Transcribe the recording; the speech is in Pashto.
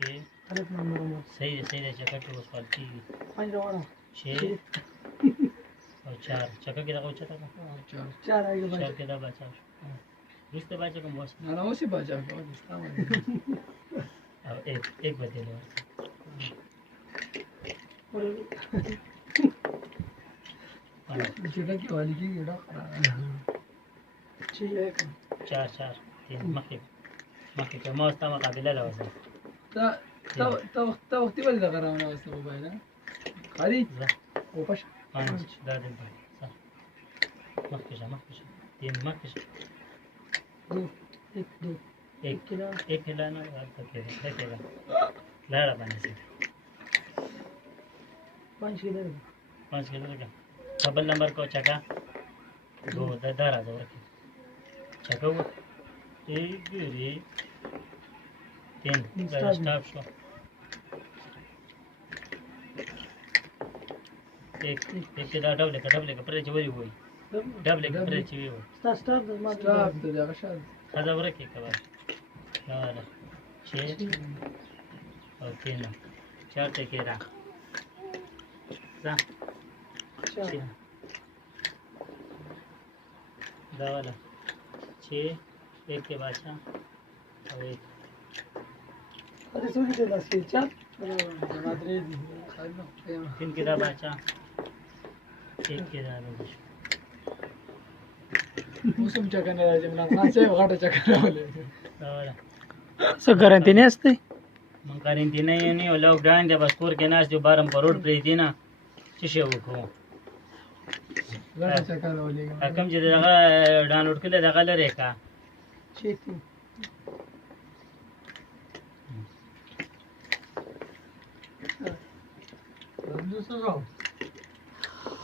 6 خليك من المرمى صحیح دی چکه کې اوس پالتي 5 روانه 6 او 4 چکه کې دا اوچته ده 4 آئیگا 4 بچه کې دا بچا رسته بچا کوم وس نه اوسې بچا کوه اسلام او एक बजे लो बेटा की वाली की बेटा ठीक है 4 مخکې چې ما ستا مقابله ده وسه تا وختي ولې دغه راونه وسه موبایل خالي زه او پښ دا دې مخکې شه تین مخکې شه 2 1 2 एक हिलाना देखेगा लड़ा पानी से 5 किलो 5 किलो का डबल नंबर को चका 2 दर आ जाओ रखिए चका वो 1 2 3 स्टॉप शो एक के डबल का पर जो वही डबल का पर जो वो स्टार्ट स्टॉप तो जगह शायद هذا وركي كمان لا 6 और 3 4 तक के रख सा 6 दा वाला 6 एक के बाद और एक अरे सुनी चला के 4 मादरे खाली 3 के दा बाचा एक के दा موسم چکنه راځي من خاصه غاټه چکنه ولې څه ګارانټي نه استه من ګارانټي نه یې نه ولو ګران دی بس کور کې ناس دی بارم پروډ پرې دی نه څه شی وکړو غاټه چکنه ولې کوم چې دغه ډاونلوډ کړل دغه لري کا چیتي دوسرو